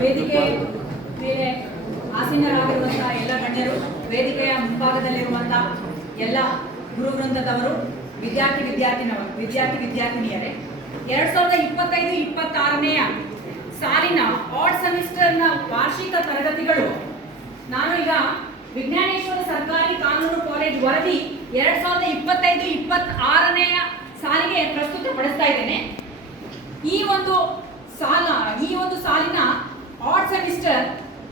ವೇದಿಕೆ ಮೇಲೆ ಆಸೀನರಾಗಿರುವಂತಹ ಎಲ್ಲ ಗಣ್ಯರು, ವೇದಿಕೆಯ ಮುಂಭಾಗದಲ್ಲಿರುವಂತಹ ಎಲ್ಲ ಗುರುವೃಂದದವರು, ವಿದ್ಯಾರ್ಥಿನಿಯರೇ, 2025-26ನೇ ಸಾಲಿನ ಆಡ್ ಸೆಮಿಸ್ಟರ್ನ ವಾರ್ಷಿಕ ತರಗತಿಗಳು ನಾನು ಈಗ ವಿಜ್ಞಾನೇಶ್ವರ ಸರ್ಕಾರಿ ಕಾನೂನು ಕಾಲೇಜ್ ವರದಿ 2025-26ನೇ ಸಾಲಿಗೆ ಪ್ರಸ್ತುತಪಡಿಸ್ತಾ ಇದ್ದೇನೆ. ಈ ಒಂದು ಸಾಲಿನ ಆಡ್ ಸೆಮಿಸ್ಟರ್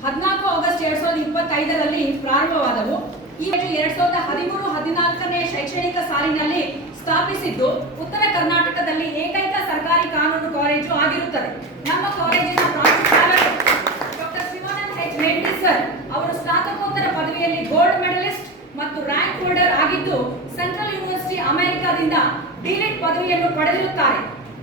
14 ಆಗಸ್ಟ್ 2025ರಲ್ಲಿ ಪ್ರಾರಂಭವಾದವು. ಈ 2013-14ನೇ ಶೈಕ್ಷಣಿಕ ಸಾಲಿನಲ್ಲಿ ಸ್ಥಾಪಿಸಿದ್ದು ಉತ್ತರ ಕರ್ನಾಟಕದಲ್ಲಿ ಏಕೈಕ ಸರ್ಕಾರಿ ಕಾನೂನು ಕಾಲೇಜು ಆಗಿರುತ್ತದೆ. ನಮ್ಮ ಕಾಲೇಜಿನ ಪ್ರಾಂಶುಪಾಲರು ಡಾಕ್ಟರ್ ಶಿವಾನಂದ ಎಚ್ ಮೇಟಿ ಸರ್ ಅವರು ಸ್ನಾತಕೋತ್ತರ ಪದವಿಯಲ್ಲಿ ಗೋಲ್ಡ್ ಮೆಡಲಿಸ್ಟ್ ಮತ್ತು ರ್ಯಾಂಕ್ ಹೋಲ್ಡರ್ ಆಗಿದ್ದು ಸೆಂಟ್ರಲ್ ಯೂನಿವರ್ಸಿಟಿ ಅಮೆರಿಕಾದಿಂದ ಡಿಲಿಟ್ ಪದವಿಯನ್ನು ಪಡೆದಿರುತ್ತಾರೆ.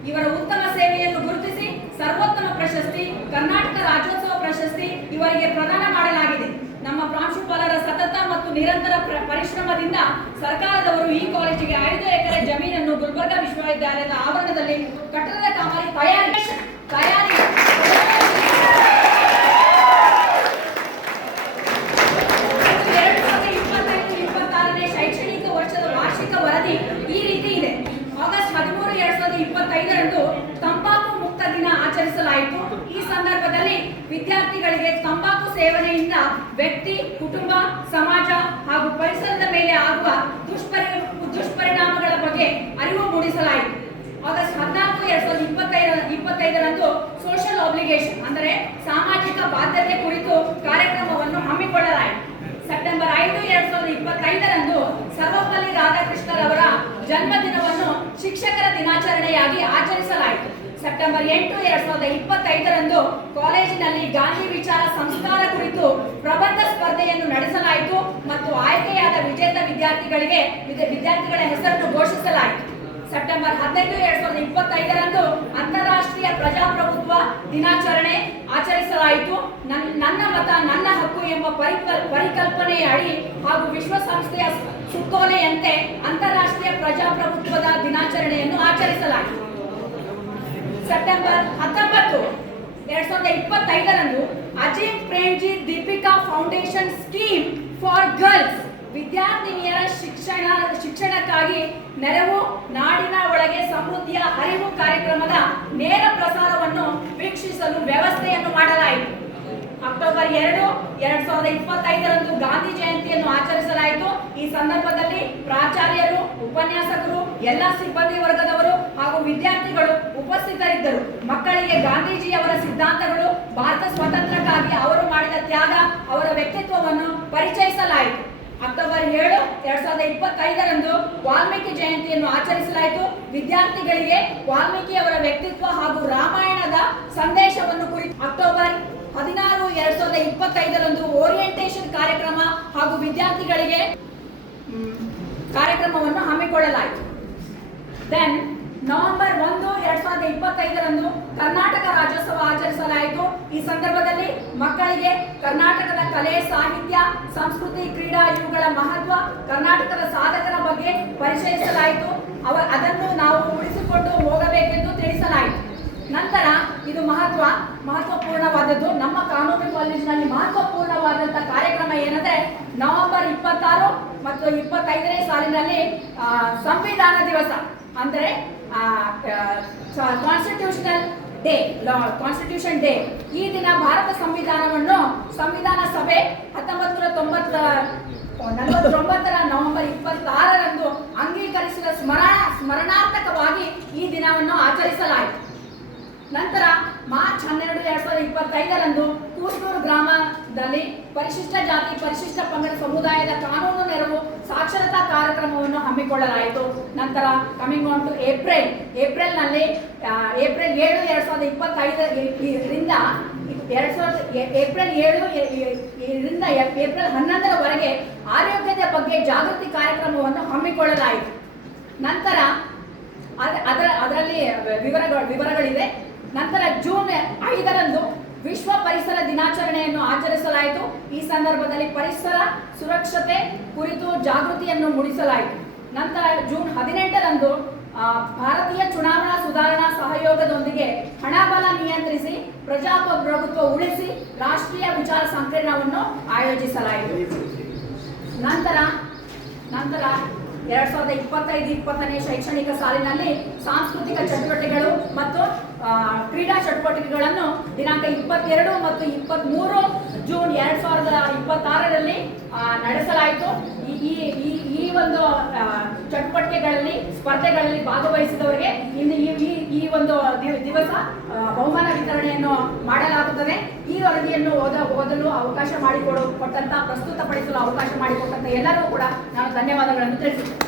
ಇವರ ಉತ್ತಮ ಸೇವೆಯನ್ನು ಗುರುತಿಸಿ ಸರ್ವೋತ್ತಮ ಪ್ರಶಸ್ತಿ, ಕರ್ನಾಟಕ ರಾಜ್ಯೋತ್ಸವ ಪ್ರಶಸ್ತಿ ಇವರಿಗೆ ಪ್ರದಾನ ಮಾಡಲಾಗಿದೆ. ನಮ್ಮ ಪ್ರಾಂಶುಪಾಲರ ಸತತ ಮತ್ತು ನಿರಂತರ ಪರಿಶ್ರಮದಿಂದ ಸರ್ಕಾರದವರು ಈ ಕಾಲೇಜಿಗೆ 5 ಎಕರೆ ಜಮೀನನ್ನು ಗುಲ್ಬರ್ಗಾ ವಿಶ್ವವಿದ್ಯಾಲಯದ ಆವರಣದಲ್ಲಿ ಕಟ್ಟಡದ ಕಾಮಗಾರಿ ತಯಾರಿ 2025-26ನೇ ಶೈಕ್ಷಣಿಕ ವರ್ಷದ ವಾರ್ಷಿಕ ವರದಿ ಈ ರೀತಿ ಇದೆ. ಆಗಸ್ಟ್ 13, 2025ರಂದು ತಂಬಾಕು ಮುಕ್ತ ದಿನ ಆಚರಿಸಲಾಯಿತು. ಈ ಸಂದರ್ಭದಲ್ಲಿ ವಿದ್ಯಾರ್ಥಿಗಳಿಗೆ ತಂಬಾಕು ಸೇವನೆಯಿಂದ ವ್ಯಕ್ತಿ, ಕುಟುಂಬ, ಸಮಾಜ ಹಾಗೂ ಪರಿಸರದ ಮೇಲೆ ಆಗುವ ದುಷ್ಪರಿಣಾಮಗಳ ಬಗ್ಗೆ ಅರಿವು ಮೂಡಿಸಲಾಯಿತು. ಆಗಸ್ಟ್ 14, 2025ರಂದು ಸೋಷಿಯಲ್ ಆಬ್ಲಿಗೇಷನ್ ಅಂದರೆ ಸಾಮಾಜಿಕ ಬಾಧ್ಯತೆ ಕುರಿತು ಕಾರ್ಯಕ್ರಮವನ್ನು ಹಮ್ಮಿಕೊಳ್ಳಲಾಯಿತು. ಸೆಪ್ಟೆಂಬರ್ 5, 2025ರಂದು ಸರ್ವಪಲ್ಲಿ ರಾಧಾಕೃಷ್ಣರವರ ಜನ್ಮದಿನವನ್ನು ಶಿಕ್ಷಕರ ದಿನಾಚರಣೆಯಾಗಿ ಆಚರಿಸಲಾಯಿತು. ಸೆಪ್ಟೆಂಬರ್ 8, 2025ರಂದು ಕಾಲೇಜಿನಲ್ಲಿ ಗಾಂಧಿ ವಿಚಾರ ಸಂಸ್ಕಾರ ಕುರಿತು ಪ್ರಬಂಧ ಸ್ಪರ್ಧೆಯನ್ನು ನಡೆಸಲಾಯಿತು ಮತ್ತು ಆಯ್ಕೆಯಾದ ವಿಜೇತ ವಿದ್ಯಾರ್ಥಿಗಳ ಹೆಸರನ್ನು ಘೋಷಿಸಲಾಯಿತು. ಸೆಪ್ಟೆಂಬರ್ 15, 2025ರಂದು ಅಂತಾರಾಷ್ಟ್ರೀಯ ಪ್ರಜಾಪ್ರಭುತ್ವ ದಿನಾಚರಣೆ ಆಚರಿಸಲಾಯಿತು. ನನ್ನ ಮತ ನನ್ನ ಹಕ್ಕು ಎಂಬ ಪರಿಕಲ್ಪನೆಯ ಅಡಿ ಹಾಗೂ ವಿಶ್ವಸಂಸ್ಥೆಯ ಸುತ್ತೋಲೆಯಂತೆ ಅಂತಾರಾಷ್ಟ್ರೀಯ ಪ್ರಜಾಪ್ರಭುತ್ವದ ದಿನಾಚರಣೆಯನ್ನು ಆಚರಿಸಲಾಯಿತು. ಸೆಪ್ಟೆಂಬರ್ 19, 2025ರಂದು Azim Premji Deepika foundation scheme for girls ವಿದ್ಯಾರ್ಥಿನಿಯರ ಶಿಕ್ಷಣಕ್ಕಾಗಿ ನೆರವು ನಾಡಿನ ಒಳಗೆ ಸಮೃದ್ಧಿಯ ಅರಿವು ಕಾರ್ಯಕ್ರಮದ ನೇರ ಪ್ರಸಾರವನ್ನು ವೀಕ್ಷಿಸಲು ವ್ಯವಸ್ಥೆಯನ್ನು ಮಾಡಲಾಯಿತು. ಅಕ್ಟೋಬರ್ 2, 2025ರಂದು ಗಾಂಧಿ ಜಯಂತಿಯನ್ನು ಆಚರಿಸಲಾಯಿತು. ಈ ಸಂದರ್ಭದಲ್ಲಿ ಪ್ರಾಚಾರ್ಯರು, ಉಪನ್ಯಾಸಕರು, ಎಲ್ಲ ಸಿಬ್ಬಂದಿ ವರ್ಗದವರು ಹಾಗೂ ವಿದ್ಯಾರ್ಥಿಗಳು ಉಪಸ್ಥಿತರಿದ್ದರು. ಮಕ್ಕಳಿಗೆ ಗಾಂಧೀಜಿಯವರ ಸಿದ್ಧಾಂತಗಳು, ಭಾರತ ಸ್ವಾತಂತ್ರ್ಯಕ್ಕಾಗಿ ಅವರು ಮಾಡಿದ ತ್ಯಾಗ, ಅವರ ವ್ಯಕ್ತಿತ್ವವನ್ನು ಪರಿಚಯಿಸಲಾಯಿತು. ಅಕ್ಟೋಬರ್ 7, 2025ರಂದು ವಾಲ್ಮೀಕಿ ಜಯಂತಿಯನ್ನು ಆಚರಿಸಲಾಯಿತು. ವಿದ್ಯಾರ್ಥಿಗಳಿಗೆ ವಾಲ್ಮೀಕಿಯವರ ವ್ಯಕ್ತಿತ್ವ ಹಾಗೂ ರಾಮಾಯಣದ ಸಂದೇಶವನ್ನು ಕುರಿತು ಅಕ್ಟೋಬರ್ 16, 2025ರಂದು ಓರಿಯೆಂಟೇಷನ್ ಕಾರ್ಯಕ್ರಮ ಹಾಗೂ ವಿದ್ಯಾರ್ಥಿಗಳಿಗೆ ಕಾರ್ಯಕ್ರಮವನ್ನು ಹಮ್ಮಿಕೊಳ್ಳಲಾಯಿತು. ದೆನ್ ನವೆಂಬರ್ 1, 2025ರಂದು ಕರ್ನಾಟಕ ರಾಜ್ಯೋತ್ಸವ ಆಚರಿಸಲಾಯಿತು. ಈ ಸಂದರ್ಭದಲ್ಲಿ ಮಕ್ಕಳಿಗೆ ಕರ್ನಾಟಕದ ಕಲೆ, ಸಾಹಿತ್ಯ, ಸಂಸ್ಕೃತಿ, ಕ್ರೀಡಾ ಇವುಗಳ ಮಹತ್ವ, ಕರ್ನಾಟಕದ ಸಾಧಕರ ಬಗ್ಗೆ ಪರಿಚಯಿಸಲಾಯಿತು. ಅದನ್ನು ನಾವು ಉಳಿಸಿಕೊಂಡು ಹೋಗಬೇಕೆಂದು ತಿಳಿಸಲಾಯಿತು. ನಂತರ ಇದು ಮಹತ್ವಪೂರ್ಣವಾದದ್ದು. ನಮ್ಮ ಕಾನೂನು ಕಾಲೇಜಿನಲ್ಲಿ ಮಹತ್ವಪೂರ್ಣವಾದಂತಹ ಕಾರ್ಯಕ್ರಮ ಏನಂದ್ರೆ ನವೆಂಬರ್ 26 ಮತ್ತು 25ನೇ ಸಾಲಿನಲ್ಲಿ ಸಂವಿಧಾನ ದಿವಸ ಅಂದರೆ ಕಾನ್ಸ್ಟಿಟ್ಯೂಷನ್ ಡೇ. ಈ ದಿನ ಭಾರತ ಸಂವಿಧಾನವನ್ನು ಸಂವಿಧಾನ ಸಭೆ 1949ರ ನವೆಂಬರ್ 26ರಂದು ಅಂಗೀಕರಿಸಿದ ಸ್ಮರಣಾರ್ಥಕವಾಗಿ ಈ ದಿನವನ್ನು ಆಚರಿಸಲಾಯಿತು. ನಂತರ ಮಾರ್ಚ್ 12, 2025ರಂದು ಕೂಸ್ನೂರು ಗ್ರಾಮದಲ್ಲಿ ಪರಿಶಿಷ್ಟ ಜಾತಿ, ಪರಿಶಿಷ್ಟ ಪಂಗಡ ಸಮುದಾಯದ ಕಾನೂನು ನೆರವು ಸಾಕ್ಷರತಾ ಕಾರ್ಯಕ್ರಮವನ್ನು ಹಮ್ಮಿಕೊಳ್ಳಲಾಯಿತು. ನಂತರ ಕಮಿಂಗ್ ಆನ್ ಟು ಏಪ್ರಿಲ್ 7, 2025ರಿಂದ ಏಪ್ರಿಲ್ 11ರವರೆಗೆ ಆರೋಗ್ಯದ ಬಗ್ಗೆ ಜಾಗೃತಿ ಕಾರ್ಯಕ್ರಮವನ್ನು ಹಮ್ಮಿಕೊಳ್ಳಲಾಯಿತು. ನಂತರ ಅದರಲ್ಲಿ ವಿವರಗಳಿದೆ. ನಂತರ ಜೂನ್ 5ರಂದು ವಿಶ್ವ ಪರಿಸರ ದಿನಾಚರಣೆಯನ್ನು ಆಚರಿಸಲಾಯಿತು. ಈ ಸಂದರ್ಭದಲ್ಲಿ ಪರಿಸರ ಸುರಕ್ಷತೆ ಕುರಿತು ಜಾಗೃತಿಯನ್ನು ಮೂಡಿಸಲಾಯಿತು. ನಂತರ ಜೂನ್ 18ರಂದು ಭಾರತೀಯ ಚುನಾವಣಾ ಸುಧಾರಣಾ ಸಹಯೋಗದೊಂದಿಗೆ ಹಣಬಲ ನಿಯಂತ್ರಿಸಿ ಪ್ರಜಾಪ್ರಭುತ್ವ ಉಳಿಸಿ ರಾಷ್ಟ್ರೀಯ ವಿಚಾರ ಸಂಕಿರಣವನ್ನು ಆಯೋಜಿಸಲಾಯಿತು. ನಂತರ 2025-20 ಶೈಕ್ಷಣಿಕ ಸಾಲಿನಲ್ಲಿ ಸಾಂಸ್ಕೃತಿಕ ಚಟುವಟಿಕೆಗಳು ಮತ್ತು ಕ್ರೀಡಾ ಚಟುವಟಿಕೆಗಳನ್ನು ದಿನಾಂಕ 22 ಮತ್ತು 23 ಜೂನ್ 2026ರಲ್ಲಿ ನಡೆಸಲಾಯಿತು. ಈ ಒಂದು ಚಟುವಟಿಕೆಗಳಲ್ಲಿ ಸ್ಪರ್ಧೆಗಳಲ್ಲಿ ಭಾಗವಹಿಸಿದವರಿಗೆ ಇನ್ನು ಈ ಒಂದು ದಿವಸ ಬಹುಮಾನ ವಿತರಣೆಯನ್ನು ಮಾಡಲಾಗುತ್ತದೆ. ಈ ವರದಿಯನ್ನು ಓದಲು ಅವಕಾಶ ಮಾಡಿಕೊಟ್ಟಂತ ಪ್ರಸ್ತುತಪಡಿಸಲು ಅವಕಾಶ ಮಾಡಿಕೊಟ್ಟಂತ ಎಲ್ಲರೂ ಕೂಡ ನಾನು ಧನ್ಯವಾದಗಳನ್ನು ತಿಳಿಸುತ್ತೇನೆ.